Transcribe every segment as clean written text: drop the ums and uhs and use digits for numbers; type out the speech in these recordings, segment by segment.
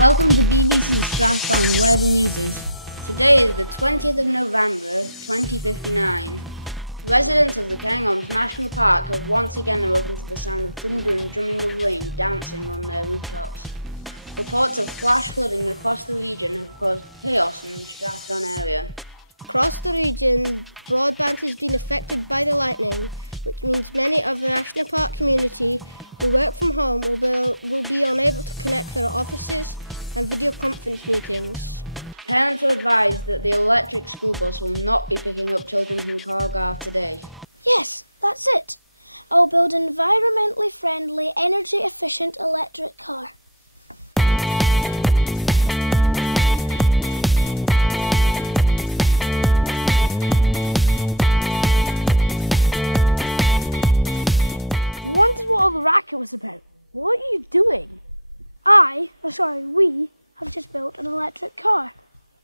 Welcome to BBC Strathdown Where the News Is. Today is the 20th of November 2059. Residents of the Cairngorms National Park have once again awoken to the sound of thunder and drumming of rain dancing on their rooftops. Reports of flash flooding across the region have caused chaos in the Strathdown area. Across the region, broadband has been affected by the lightning, which means many of the National Park community who work from home will be unable to connect their offices and video conference meetings. Parents are advised that the electric school bus will not be picking up children from Cargarth today. Yes, that's it. I'll build an environmentally friendly, energy efficient electric car. I wondered what all the racket was about. What are you doing? We have just built an electric car.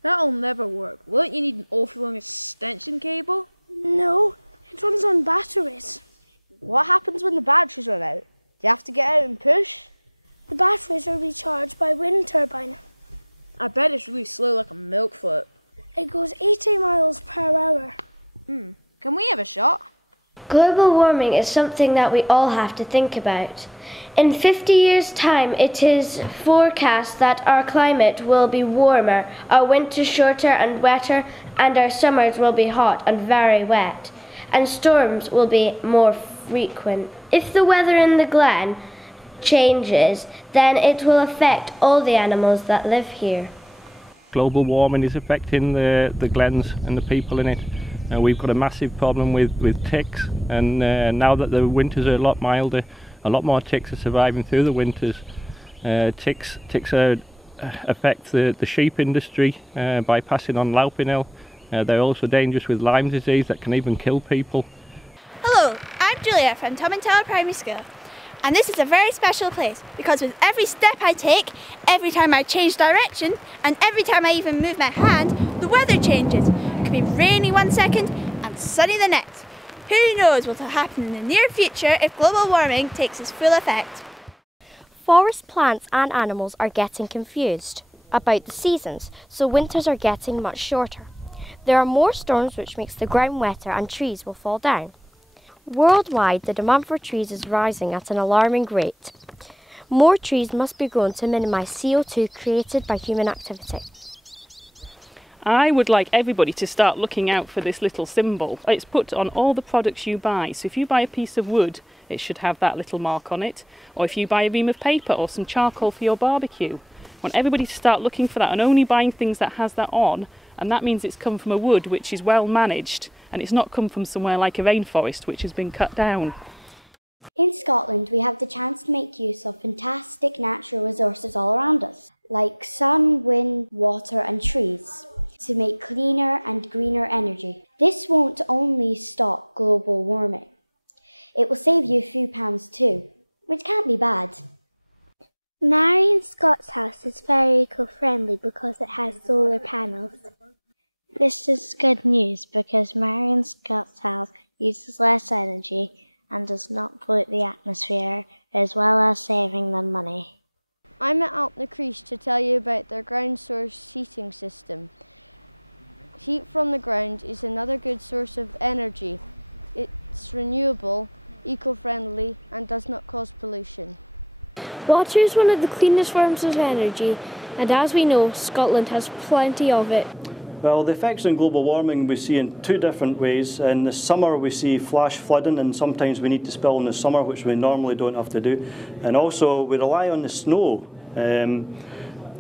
That'll never work. Won't you need an awfully long extension cable? No, it runs on batteries. What happens when the batteries run out? Do you have to get out and push? The batteries are recharged by wind turbine. I bet it's really slow like a milk float. It goes 80 miles per hour. Can we have a shot? Global warming is something that we all have to think about. In 50 years' time, it is forecast that our climate will be warmer, our winters shorter and wetter, and our summers will be hot and very wet, and storms will be more frequent. If the weather in the glen changes, then it will affect all the animals that live here. Global warming is affecting the glens and the people in it. We've got a massive problem with ticks, and now that the winters are a lot milder, a lot more ticks are surviving through the winters. Ticks affect the sheep industry by passing on Laupinell. They're also dangerous with Lyme disease that can even kill people. Hello, I'm Julia from Tom and Tower Primary School, and this is a very special place because with every step I take, every time I change direction, and every time I even move my hand, the weather changes. It could be rainy one second and sunny the next. Who knows what will happen in the near future if global warming takes its full effect. Forest plants and animals are getting confused about the seasons, so winters are getting much shorter. There are more storms, which makes the ground wetter and trees will fall down. Worldwide, the demand for trees is rising at an alarming rate. More trees must be grown to minimise CO2 created by human activity. I would like everybody to start looking out for this little symbol. It's put on all the products you buy. So if you buy a piece of wood, it should have that little mark on it. Or if you buy a ream of paper or some charcoal for your barbecue. I want everybody to start looking for that and only buying things that has that on. And that means it's come from a wood which is well managed, and it's not come from somewhere like a rainforest which has been cut down. In Scotland, we have the chance to make use of fantastic natural resources all around us, like sun, wind, water and trees, to make cleaner and greener energy. This won't only stop global warming, it will save you a few pounds too, which can't be bad. Marion Scott's house is very eco-friendly because it has solar panels. This is good news because Marion Scott's house uses less energy and does not pollute the atmosphere, as well as saving them money. I'm at Altnacrease to tell you about their ground source heating system. Heat from the ground is another good source of energy. It's renewable, eco-friendly and does not cause pollution. Water is one of the cleanest forms of energy, and as we know, Scotland has plenty of it. Well, the effects on global warming we see in two different ways. In the summer we see flash flooding, and sometimes we need to spill in the summer, which we normally don't have to do. And also we rely on the snow.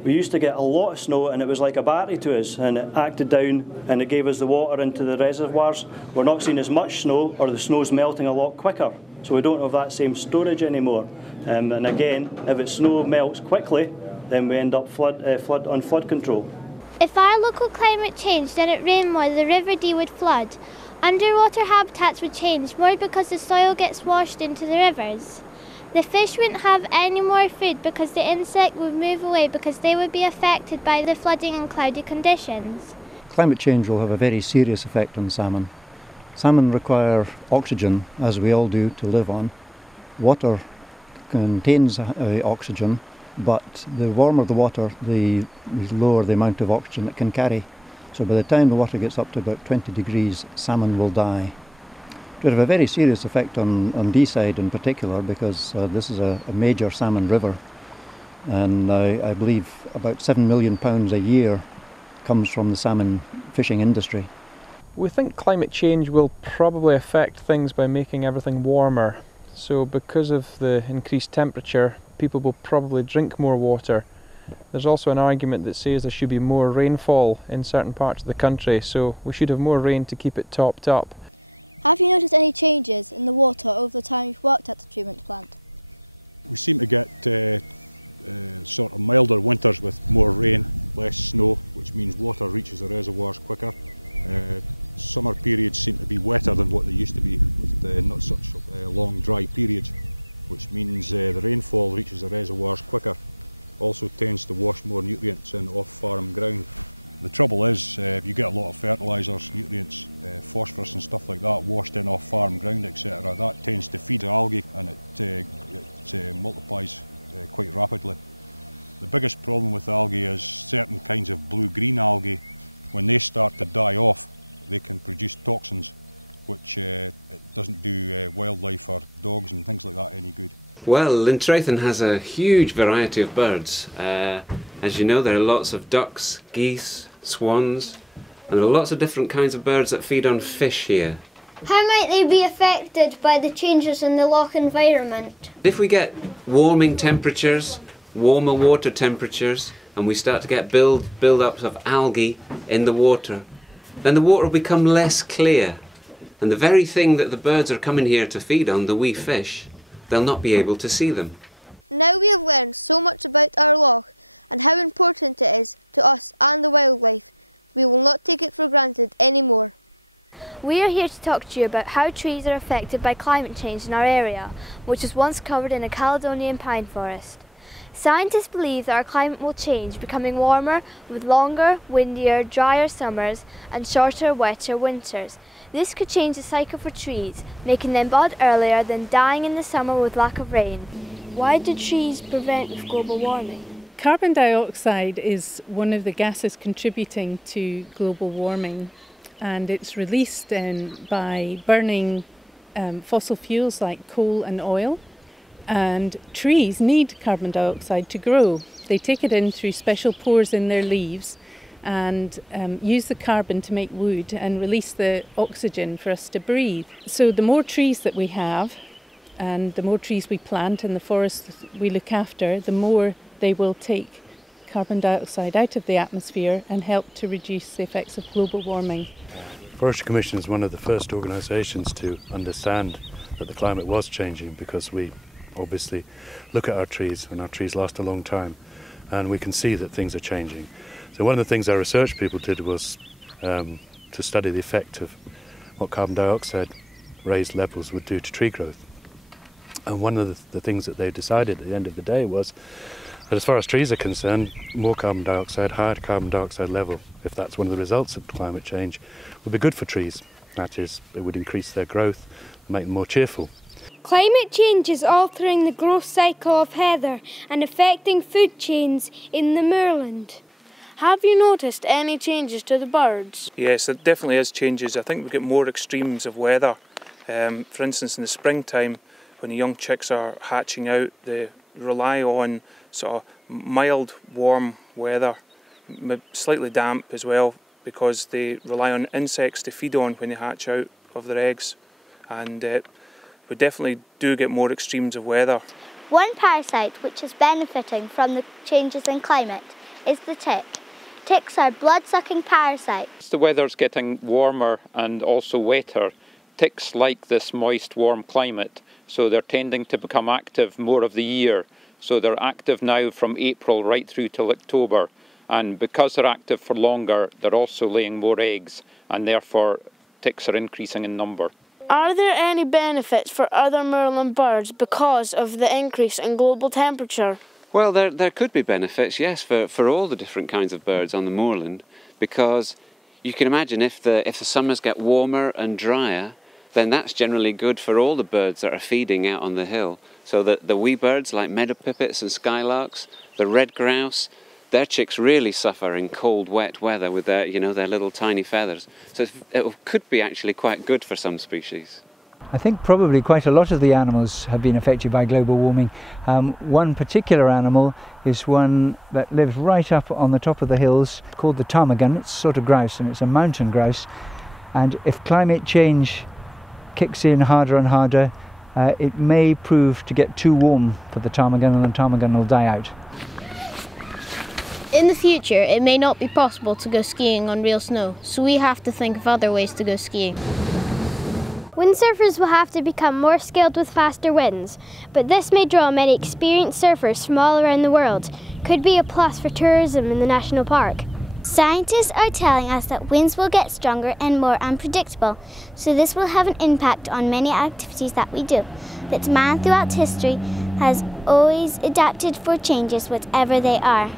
We used to get a lot of snow and it was like a battery to us, and it acted down and it gave us the water into the reservoirs. We're not seeing as much snow, or the snow's melting a lot quicker, so we don't have that same storage anymore. And again, if the snow melts quickly, then we end up on flood control. If our local climate changed and it rained more, the River Dee would flood. Underwater habitats would change more because the soil gets washed into the rivers. The fish wouldn't have any more food because the insect would move away because they would be affected by the flooding and cloudy conditions. Climate change will have a very serious effect on salmon. Salmon require oxygen, as we all do, to live on. Water contains oxygen, but the warmer the water, the lower the amount of oxygen it can carry. So by the time the water gets up to about 20 degrees, salmon will die. It would have a very serious effect on Deeside in particular, because this is a major salmon river, and I believe about £7 million a year comes from the salmon fishing industry. We think climate change will probably affect things by making everything warmer. So because of the increased temperature, people will probably drink more water. There's also an argument that says there should be more rainfall in certain parts of the country, so we should have more rain to keep it topped up. Have you noticed any changes in the water over the time you've worked at the treatment plant? We seem to get sort of milder winters with more rain, less snow, which means water reaches the reservoirs quicker. Summer periods seem to be wetter than what they used to be, with not such long dry periods, which means the rainfall reaches the reservoirs quicker. Also tends to wash more nutrients in off-farm ground. The trouble is, if you get a lot of fertilisers, nutrients, phosphorus and stuff like that washed in off-farm ground, etc., that tends to feed algae, and it multiplies quite rapidly. The biggest problem with algae is certain kinds of blue-green algae. When they start to die off, they can produce toxins, which it doesn't do wildlife or dogs and things like that any good. Well, Llyntraethan has a huge variety of birds. As you know, there are lots of ducks, geese, swans, and there are lots of different kinds of birds that feed on fish here. How might they be affected by the changes in the loch environment? If we get warming temperatures, warmer water temperatures, and we start to get build-ups of algae in the water, then the water will become less clear. And the very thing that the birds are coming here to feed on, the wee fish, they'll not be able to see them. Now we have learned so much about our loch and how important it is to us and the wildlife, we will not take it for granted anymore. We are here to talk to you about how trees are affected by climate change in our area, which was once covered in a Caledonian pine forest. Scientists believe that our climate will change, becoming warmer with longer, windier, drier summers and shorter, wetter winters. This could change the cycle for trees, making them bud earlier than dying in the summer with lack of rain. Why do trees prevent with global warming? Carbon dioxide is one of the gases contributing to global warming, and it's released by burning fossil fuels like coal and oil. And trees need carbon dioxide to grow. They take it in through special pores in their leaves and use the carbon to make wood and release the oxygen for us to breathe. So the more trees that we have and the more trees we plant in the forests we look after, the more they will take carbon dioxide out of the atmosphere and help to reduce the effects of global warming. Forestry Commission is one of the first organisations to understand that the climate was changing, because we obviously look at our trees, and our trees last a long time, and we can see that things are changing. So one of the things our research people did was to study the effect of what carbon dioxide raised levels would do to tree growth. And one of the things that they decided at the end of the day was that as far as trees are concerned, more carbon dioxide, higher carbon dioxide level, if that's one of the results of climate change, would be good for trees. That is, it would increase their growth and make them more cheerful. Climate change is altering the growth cycle of heather and affecting food chains in the moorland. Have you noticed any changes to the birds? Yes, there definitely is changes. I think we get more extremes of weather. For instance, in the springtime, when the young chicks are hatching out, they rely on sort of mild, warm weather, slightly damp as well, because they rely on insects to feed on when they hatch out of their eggs. And we definitely do get more extremes of weather. One parasite which is benefiting from the changes in climate is the tick. Ticks are blood-sucking parasites. The weather's getting warmer and also wetter. Ticks like this moist, warm climate, so they're tending to become active more of the year. So they're active now from April right through till October. And because they're active for longer, they're also laying more eggs, and therefore ticks are increasing in number. Are there any benefits for other moorland birds because of the increase in global temperature? Well, there could be benefits, yes, for all the different kinds of birds on the moorland, because you can imagine if the summers get warmer and drier, then that's generally good for all the birds that are feeding out on the hill. So that the wee birds like meadow pipits and skylarks, The red grouse, their chicks really suffer in cold, wet weather with their, their little tiny feathers. So it could be actually quite good for some species. I think probably quite a lot of the animals have been affected by global warming. One particular animal is one that lives right up on the top of the hills called the ptarmigan. It's sort of grouse, and it's a mountain grouse. And if climate change kicks in harder and harder, it may prove to get too warm for the ptarmigan, and the ptarmigan will die out. In the future, it may not be possible to go skiing on real snow, so we have to think of other ways to go skiing. Windsurfers will have to become more skilled with faster winds, but this may draw many experienced surfers from all around the world. Could be a plus for tourism in the national park. Scientists are telling us that winds will get stronger and more unpredictable, so this will have an impact on many activities that we do. That man throughout history has always adapted for changes, whatever they are.